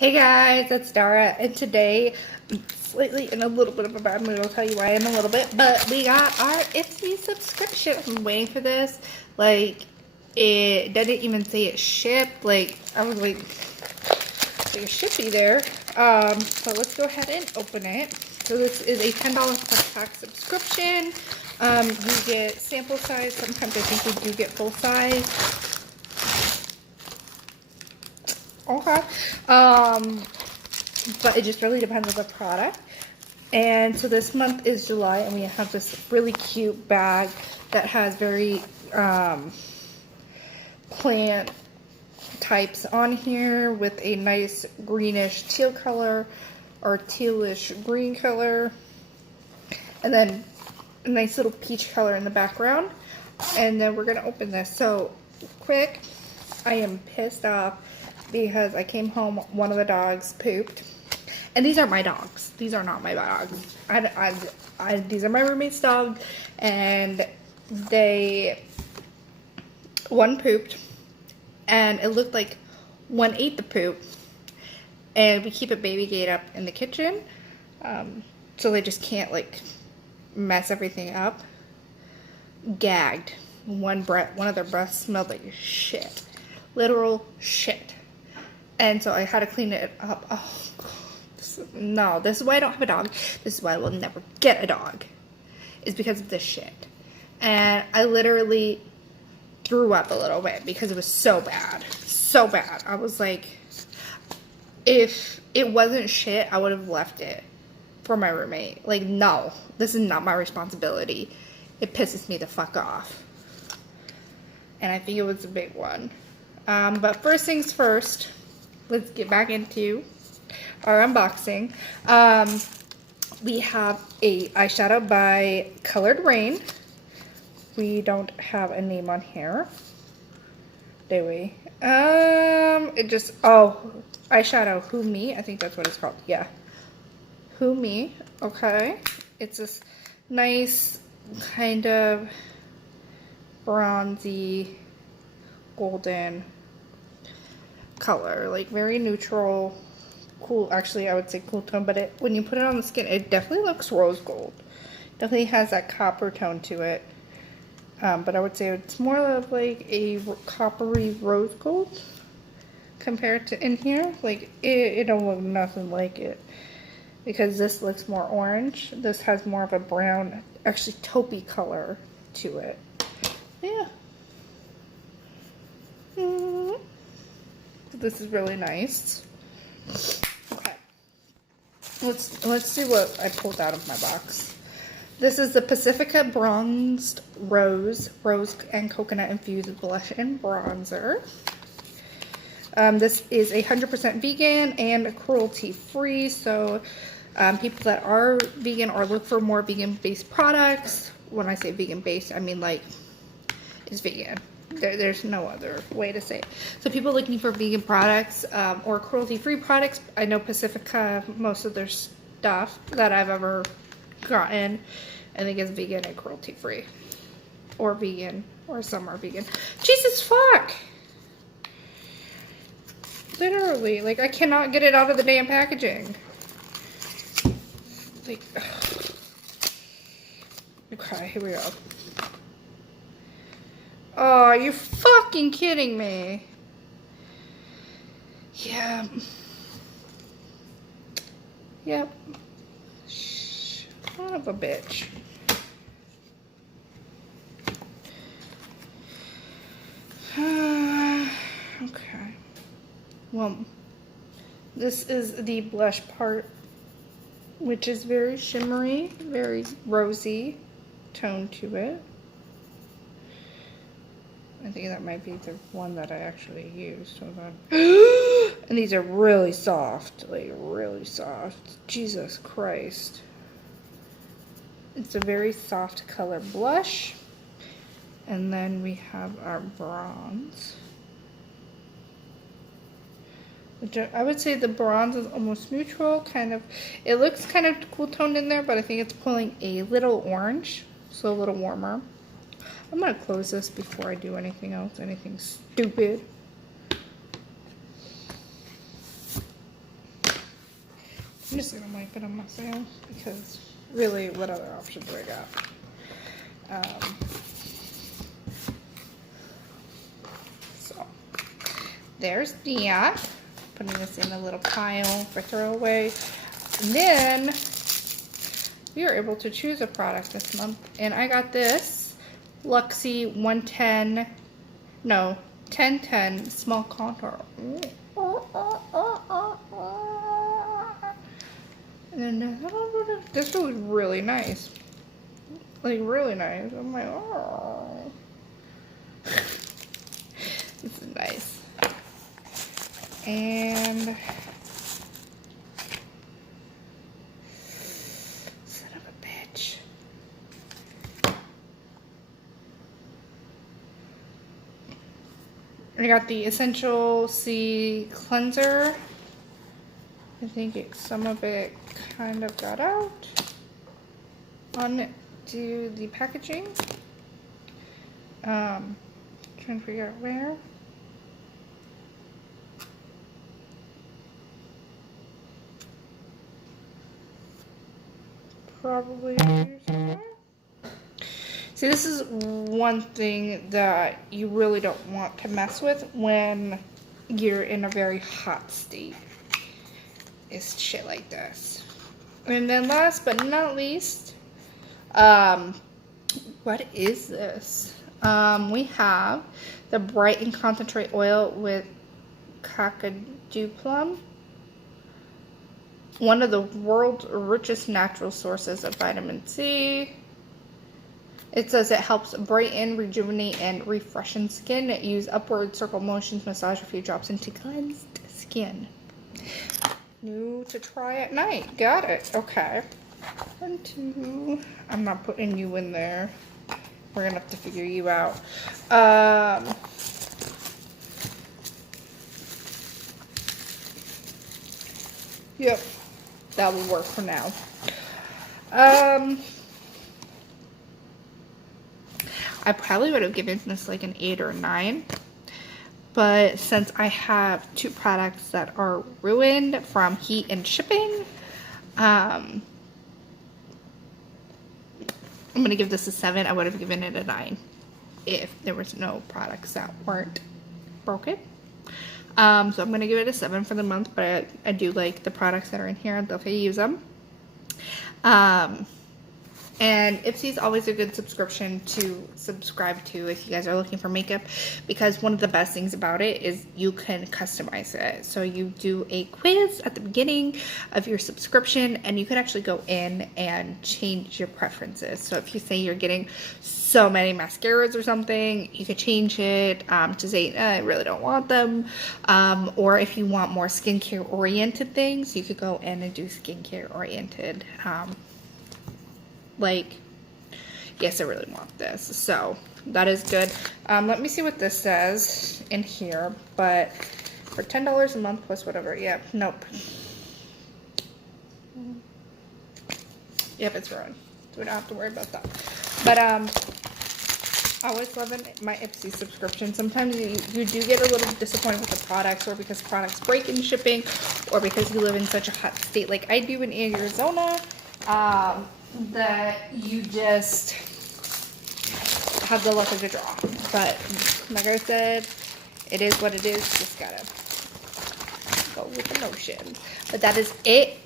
Hey guys, it's Dara, and today I'm slightly in a little bit of a bad mood. I'll tell you why I'm a little bit, but we got our Ipsy subscription. I'm waiting for this. Like, it didn't even say it shipped. Like, I was like, it should be there. So let's go ahead and open it. So this is a $10 per pack subscription. You get sample size. Sometimes I think we do get full size. Okay. But it just really depends on the product. And so this month is July, and we have this really cute bag that has very plant types on here with a nice greenish teal color or tealish green color, and then a nice little peach color in the background. And then we're gonna open this. So quick, I am pissed off because I came home, one of the dogs pooped. And these are my dogs. These are not my dogs. These are my roommate's dog, and one pooped, and it looked like one ate the poop. And we keep a baby gate up in the kitchen, so they just can't like mess everything up. Gagged. One of their breaths smelled like shit, literal shit. And so I had to clean it up. Oh, no, this is why I don't have a dog. This is why I will never get a dog. Is because of this shit. And I literally threw up a little bit because it was so bad. So bad. I was like, if it wasn't shit, I would have left it for my roommate. Like, no, this is not my responsibility. It pisses me the fuck off. And I think it was a big one. But first things first, let's get back into our unboxing. We have a eyeshadow by Colored Rain. We don't have a name on here, do we? It just, eyeshadow Who Me, I think that's what it's called. Yeah, Who Me. Okay, it's this nice kind of bronzy golden color, like very neutral, cool. Actually, I would say cool tone, but when you put it on the skin, it definitely looks rose gold. Definitely has that copper tone to it. But I would say it's more of like a coppery rose gold compared to in here. Like it don't look nothing like it, because this looks more orange. This has more of a brown, actually taupey color to it. Yeah. This is really nice. Okay. Let's see what I pulled out of my box. This is the Pacifica Bronzed Rose and Coconut Infused Blush and Bronzer. This is 100% vegan and cruelty-free, so people that are vegan or look for more vegan-based products, when I say vegan-based, I mean like it's vegan. There's no other way to say it. So people looking for vegan products or cruelty-free products, I know Pacifica, most of their stuff that I've ever gotten, I think is vegan and cruelty-free. Or vegan, or some are vegan. Jesus fuck! Literally, like I cannot get it out of the damn packaging. Like, ugh. Okay, here we go. Oh, are you fucking kidding me? Yeah. Yep. Son of a bitch. Okay. Well, this is the blush part, which is very shimmery, very rosy tone to it. I think that might be the one that I actually used. Hold on. And these are really soft, like really soft. Jesus Christ. It's a very soft color blush. And then we have our bronze. Which I would say the bronze is almost neutral, kind of. It looks kind of cool toned in there, but I think it's pulling a little orange, so a little warmer. I'm going to close this before I do anything else, anything stupid. just gonna wipe it on myself because really, what other options do I got? So there's that. Putting this in a little pile for throwaway. And then we were able to choose a product this month, and I got this Luxie 1010 small contour. And this was really nice. Like, really nice. I'm like, oh. This is nice. And son of a bitch. I got the Essential C cleanser. I think some of it kind of got out onto the packaging. Trying to figure out where. Probably somewhere. See, this is one thing that you really don't want to mess with when you're in a very hot state. Is shit like this. And then last but not least, what is this? We have the Brighten Concentrate Oil with Kakadu Plum. One of the world's richest natural sources of vitamin C. It says it helps brighten, rejuvenate, and refreshen skin. Use upward circle motions, massage a few drops into cleansed skin. New to try at night. Got it. Okay. 1, 2. I'm not putting you in there. We're gonna have to figure you out. Yep. That will work for now. I probably would have given this like an 8 or 9. But since I have 2 products that are ruined from heat and shipping, I'm going to give this a 7. I would have given it a 9 if there was no products that weren't broken. So I'm going to give it a 7 for the month, but I do like the products that are in here. I'd love to use them. And Ipsy is always a good subscription to subscribe to if you guys are looking for makeup, because one of the best things about it is you can customize it. So you do a quiz at the beginning of your subscription, and you can actually go in and change your preferences. So if you say you're getting so many mascaras or something, you could change it to say, I really don't want them. Or if you want more skincare oriented things, you could go in and do skincare oriented. Like, yes, I really want this. So that is good. Let me see what this says in here. But for $10 a month plus whatever. Yeah, nope. Yep, it's ruined. So we don't have to worry about that. But I always love my Ipsy subscription. Sometimes you do get a little disappointed with the products, or because products break in shipping, or because you live in such a hot state like I do in Arizona. That you just have the luck of the draw. But like I said, it is what it is. Just gotta go with the motion. But that is it.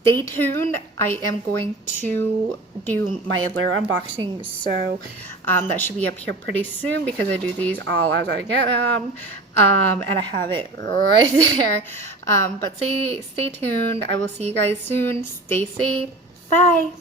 Stay tuned. I am going to do my other unboxing, so that should be up here pretty soon, because I do these all as I get them. And I have it right there. But stay tuned. I will see you guys soon. Stay safe. Bye.